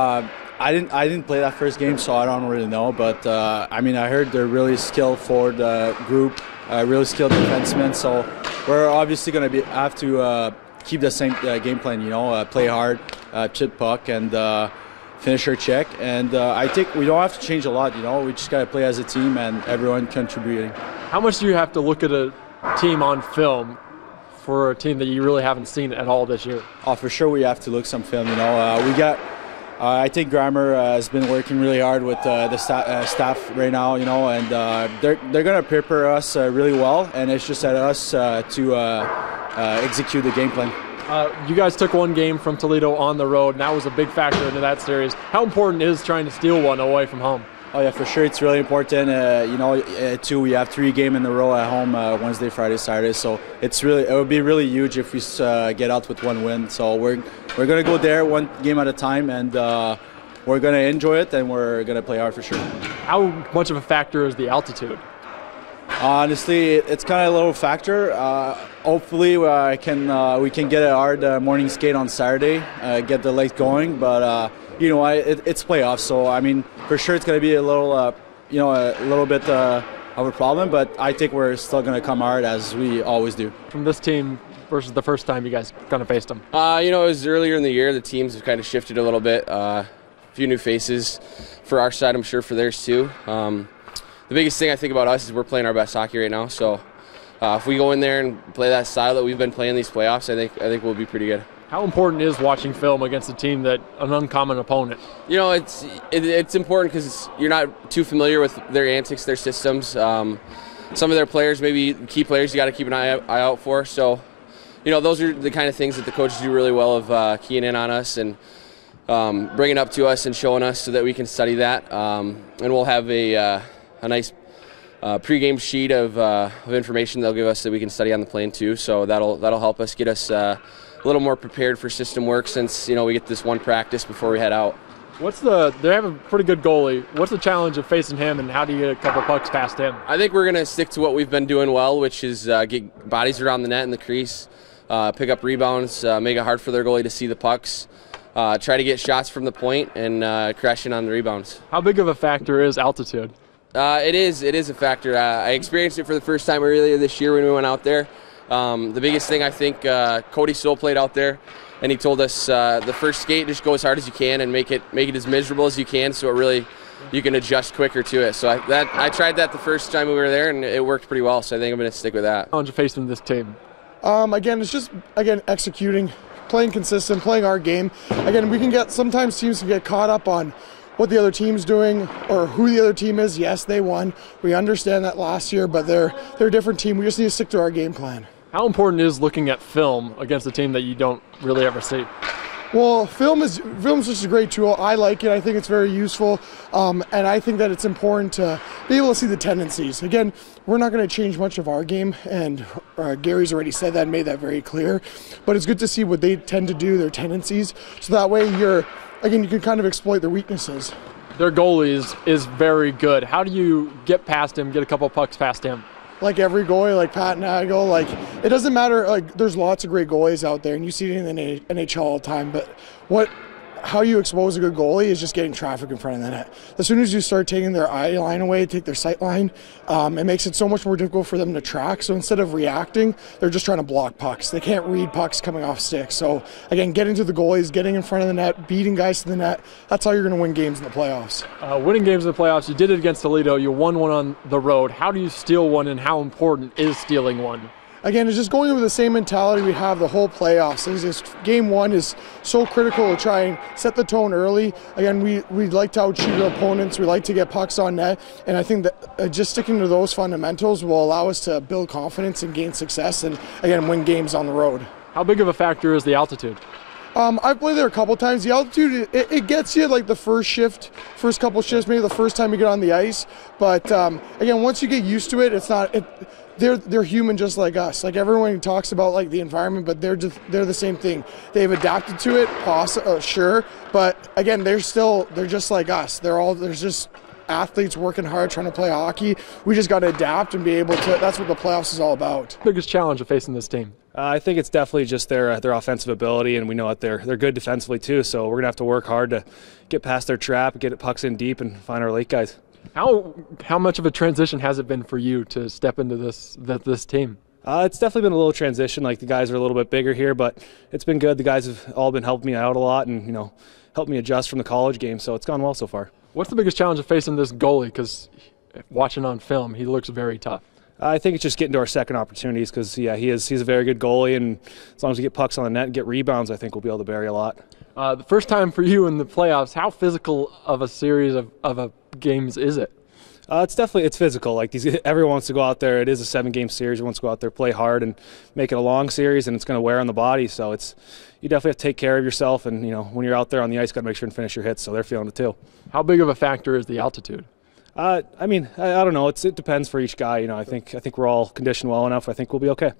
I didn't play that first game, so I don't really know. But I mean, I heard they're really skilled forward group, really skilled defensemen. So we're obviously going to have to keep the same game plan. You know, play hard, chip puck, and finish our check. And I think we don't have to change a lot. You know, we just got to play as a team and everyone contributing. How much do you have to look at a team on film for a team that you really haven't seen at all this year? Oh, for sure we have to look some film. You know, we got. I think Grammer has been working really hard with the staff right now, you know, and they're going to prepare us really well, and it's just at us to execute the game plan. You guys took one game from Toledo on the road, and that was a big factor into that series. How important is trying to steal one away from home? Oh yeah, for sure, it's really important. You know, too, we have 3 games in a row at home, Wednesday, Friday, Saturday. So it would be really huge if we get out with 1 win. So we're gonna go there 1 game at a time, and we're gonna enjoy it, and we're gonna play hard for sure. How much of a factor is the altitude? Honestly, it's kind of a little factor. Hopefully, we can get a hard morning skate on Saturday, get the legs going, but. You know, it's playoffs, so I mean, for sure it's going to be a little, you know, a little bit of a problem, but I think we're still going to come hard as we always do. From this team versus the first time you guys kind of faced them? You know, it was earlier in the year. The teams have kind of shifted a little bit. A few new faces for our side, I'm sure for theirs too. The biggest thing I think about us is we're playing our best hockey right now, so if we go in there and play that style that we've been playing these playoffs, I think we'll be pretty good. How important is watching film against a team that an uncommon opponent? You know, it's important because you're not too familiar with their antics, their systems. Some of their players, maybe key players, you got to keep an eye out for. So, you know, those are the kind of things that the coaches do really well of keying in on us and bringing up to us and showing us so that we can study that. And we'll have a nice pregame sheet of information they'll give us that we can study on the plane too. So that'll help us get us a little more prepared for system work since, you know, we get this 1 practice before we head out. They have a pretty good goalie. What's the challenge of facing him, and how do you get a couple pucks past him? I think we're going to stick to what we've been doing well, which is get bodies around the net in the crease, pick up rebounds, make it hard for their goalie to see the pucks, try to get shots from the point, and crash in on the rebounds. How big of a factor is altitude? It is a factor. I experienced it for the first time earlier this year when we went out there. The biggest thing, I think, Cody Stoll played out there, and he told us the first skate, just go as hard as you can and make it as miserable as you can, so you can adjust quicker to it. So I tried that the first time we were there, and it worked pretty well. So I think I'm going to stick with that. How did you face this team? Again, it's just executing, playing consistent, playing our game. Again, sometimes teams can get caught up on what the other team's doing or who the other team is. Yes, they won. We understand that last year, but they're a different team. We just need to stick to our game plan. How important is looking at film against a team that you don't really ever see? Well, film is just a great tool. I like it. I think it's very useful, and I think that it's important to be able to see the tendencies. Again, we're not going to change much of our game, and Gary's already said that and made that very clear. But it's good to see what they tend to do, their tendencies, so that way you can kind of exploit their weaknesses. Their goalie is very good. How do you get past him, get a couple pucks past him? Like every goalie, like Pat Nagel, it doesn't matter. Like, there's lots of great goalies out there, and you see it in the NHL all the time. But how you expose a good goalie is just getting traffic in front of the net. As soon as you start taking their eye line away, take their sight line, it makes it so much more difficult for them to track. So instead of reacting, they're just trying to block pucks. They can't read pucks coming off sticks. So again, getting to the goalies, getting in front of the net, beating guys to the net, that's how you're going to win games in the playoffs. Winning games in the playoffs, you did it against Toledo. You won one on the road. How do you steal one, and how important is stealing one? Again, it's just going with the same mentality we have the whole playoffs. This game 1 is so critical to try and set the tone early. Again, we like to outshoot our opponents. We like to get pucks on net. And I think that just sticking to those fundamentals will allow us to build confidence and gain success and, again, win games on the road. How big of a factor is the altitude? I've played there a couple times. The altitude, it gets you like the first couple shifts, maybe the first time you get on the ice. But again, once you get used to it, it's not. They're human just like us. Like, everyone talks about like the environment, but they're the same thing. They've adapted to it, sure. But again, they're just like us. There's just athletes working hard trying to play hockey. We just got to adapt and be able to. That's what the playoffs is all about. Biggest challenge of facing this team? I think it's definitely just their offensive ability, and we know that they're good defensively too. So we're gonna have to work hard to get past their trap, get pucks in deep, and find our late guys. How much of a transition has it been for you to step into this team? It's definitely been a little transition. Like, the guys are a little bit bigger here, but it's been good. The guys have all been helping me out a lot, and helped me adjust from the college game. So it's gone well so far. What's the biggest challenge of facing this goalie? Because watching on film, he looks very tough. I think it's just getting to our second opportunities because, he's a very good goalie, and as long as we get pucks on the net and get rebounds, I think we'll be able to bury a lot. The first time for you in the playoffs, how physical of a series of games is it? It's physical. Like, everyone wants to go out there. It is a 7-game series. You want to go out there, play hard, and make it a long series, and it's going to wear on the body. So you definitely have to take care of yourself, and when you're out there on the ice, got to make sure and finish your hits. So they're feeling it too. How big of a factor is the altitude? I don't know. It depends for each guy. I think we're all conditioned well enough. I think we'll be okay.